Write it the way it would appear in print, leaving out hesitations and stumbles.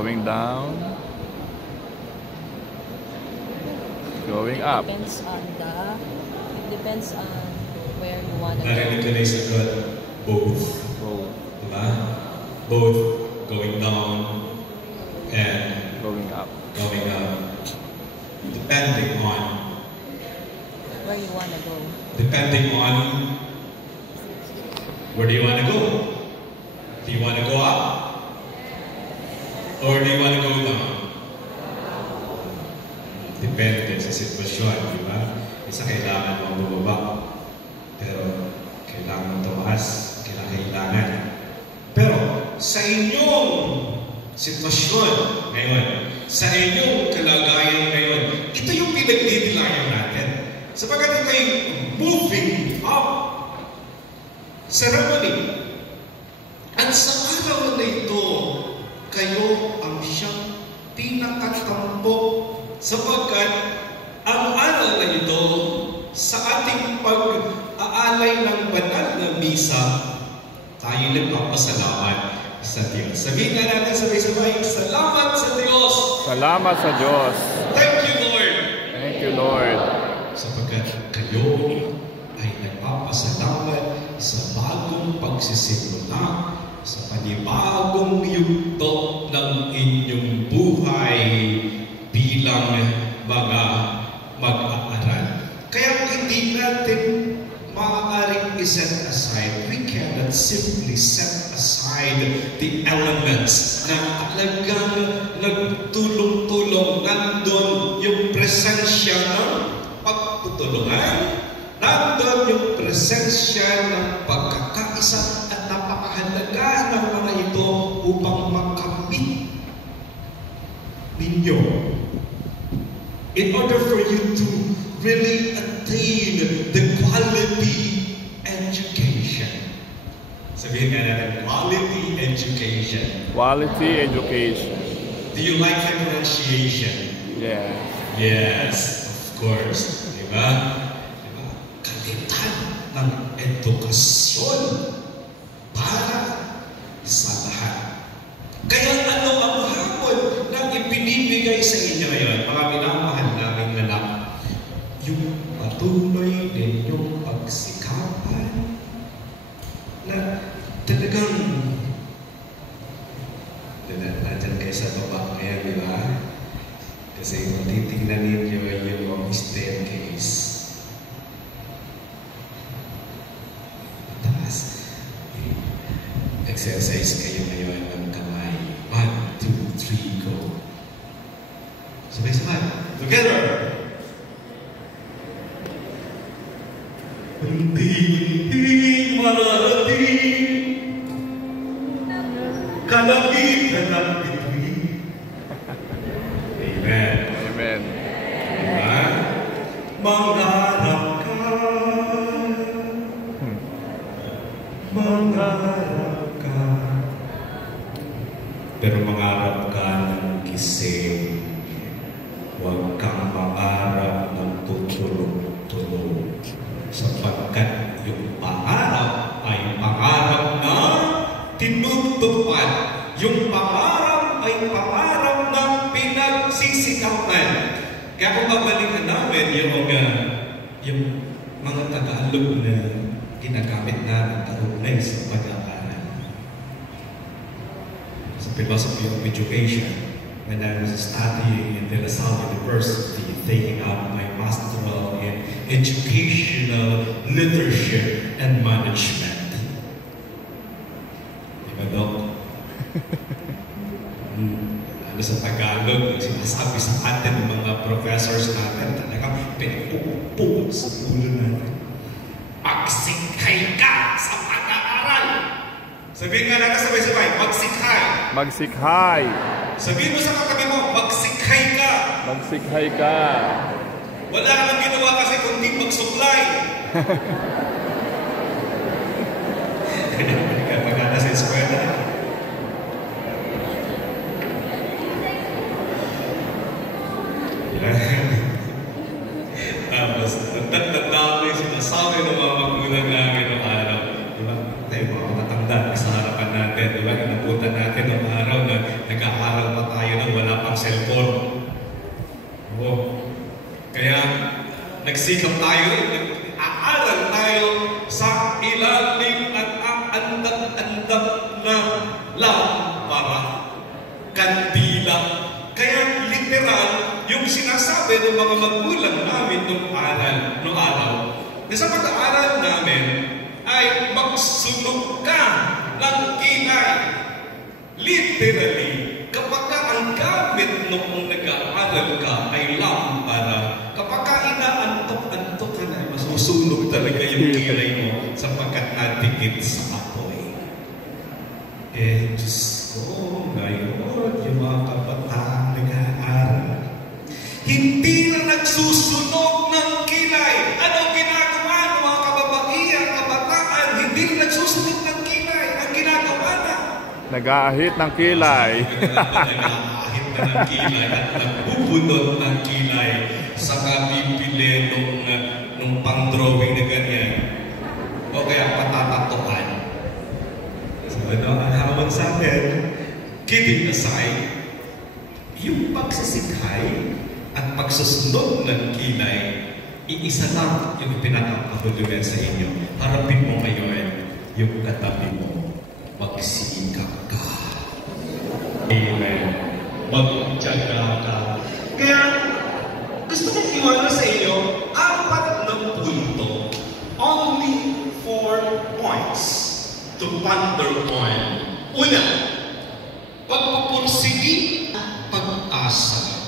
Going down. Going up. It depends on where you want to go. Narinig ko na yung sagot. Both. Both. Diba? Both going down and Going up. going up. Depending on. Where you want to go. Depending on where do you want to go? Do you want to go up? Or do you want to go down? Depende sa sitwasyon, di ba? Isa kailangan mong bumaba. Pero kailangan tumaas, kailangan. Pero sa inyong sitwasyon ngayon, sa inyong kalagayan ngayon, ito yung pinagdidilayan natin. Sapagkat ito yung moving up ceremony. At sa araw na ito, kayo ang siyang pinakatampo sapagkat ang araw na ito sa ating pag-aalay ng banal na misa, tayo nagpapasalamat sa Diyos. Sabihin nga natin sabay-sabay, salamat sa Diyos! Salamat sa Diyos. Thank you, Lord! Thank you, Lord. Sapagkat kayo ay nagpapasalamat sa bagong pagsisimula, sa panibagong yugto ng inyong buhay bilang mga mag-aaral. Kaya hindi natin maaaring i-set aside. We cannot simply set aside the elements na talagang nagtulong-tulong. Nandun yung presensya ng pagtutulungan, nandun yung presensya ng pagkakaisa at napakahalaga ng mga ito upang makamit ninyo. In order for you to really attain the quality education. Sabihin nga natin, quality education. Quality education. Do you like the pronunciation? Yeah. Yes, of course. Diba? Diba? Kalitan ng edukasyon para sa lahat. Kaya ano ang hamon na ipinibigay sa inyo ngayon, mga minamahal naming anak, yung patuloy ninyong pagsikapan na talagang nandyan kayo sa baba ngayon, di ba? Kasi kung titignan ninyo yung staircase, taas, exercise kayo ngayon ng kamay. 1, 2, 3, go. Sabay-sabay. Together! Hindi mararating kalagitan ng bituin. Amen. Amen. Diba? Mangarap ka. Mangarap ka. Pero mangarap ka ng gising. Huwag kang mangarap ng tutulog-tulog. Sapagkat yung pangarap ay pangarap na tinutupad. Yung pangarap ay pangarap na pinagsisikapan. Kaya kung babalikan namin yung mga Tagalog na ginagamit namin taunay sa pag-aaral. Sa philosophy of education, when I was studying in De La Salle University, taking up my masteral in educational leadership and management. Diba, Dok? Ano sa Tagalog, sinasabi sa atin ng mga professors natin, talagang pinagpupupo sa ulo natin. Magsikhay ka sa pag-aaral! Sabihin nga natin sabay-sabay, magsikhay! Magsikhay! Sabihin mo sa katabi mo, magsikhay ka! Magsikhay ka! Wala kang ginawa kasi kundi magsuklay! Kaya pagkata sa eskwela. Tapos, nagtatanda ko yung sinasabi ng mga magulang namin ng araw. Diba? Tayo mga matatanda sa harapan natin. Diba? Inabutan natin ng araw na nag-aaral pa tayo. atin ng mga magulang namin nung araw na sa pag-aaral namin ay magsunog ka ng kilay. Literally, kapag ang gamit noong nag-aaral ka ay lampara, kapag inaantok-antok ka na, masusunog talaga yung kilay mo sapagkat natikit sa apoy. Diyos ko, ngayon, yung mga kabataan nag-aaral, hindi na nagsusunog ng kilay. Ano ginagawa ng mga kababaihan, kabataan? Hindi na nagsusunog ng kilay. Ang ginagawa na, Nag-aahit ng kilay. nag-aahit na ng kilay at nagbubunot ng kilay sa kabibili nung pang-drawing na ganyan. O kaya patatatuan. So ang hawak sa atin, kidding aside, yung pagsisikhay at pagsusunod ng kilay, iisa lang yung pinakakahulugan sa inyo. Harapin mo ngayon yung katabi mo. Magsikap ka. Amen. Magtyaga ka. Kaya, gusto kong iwala sa inyo, apat na punto. Only 4 points to ponder on. Una, pagpupursigi at pag-asa.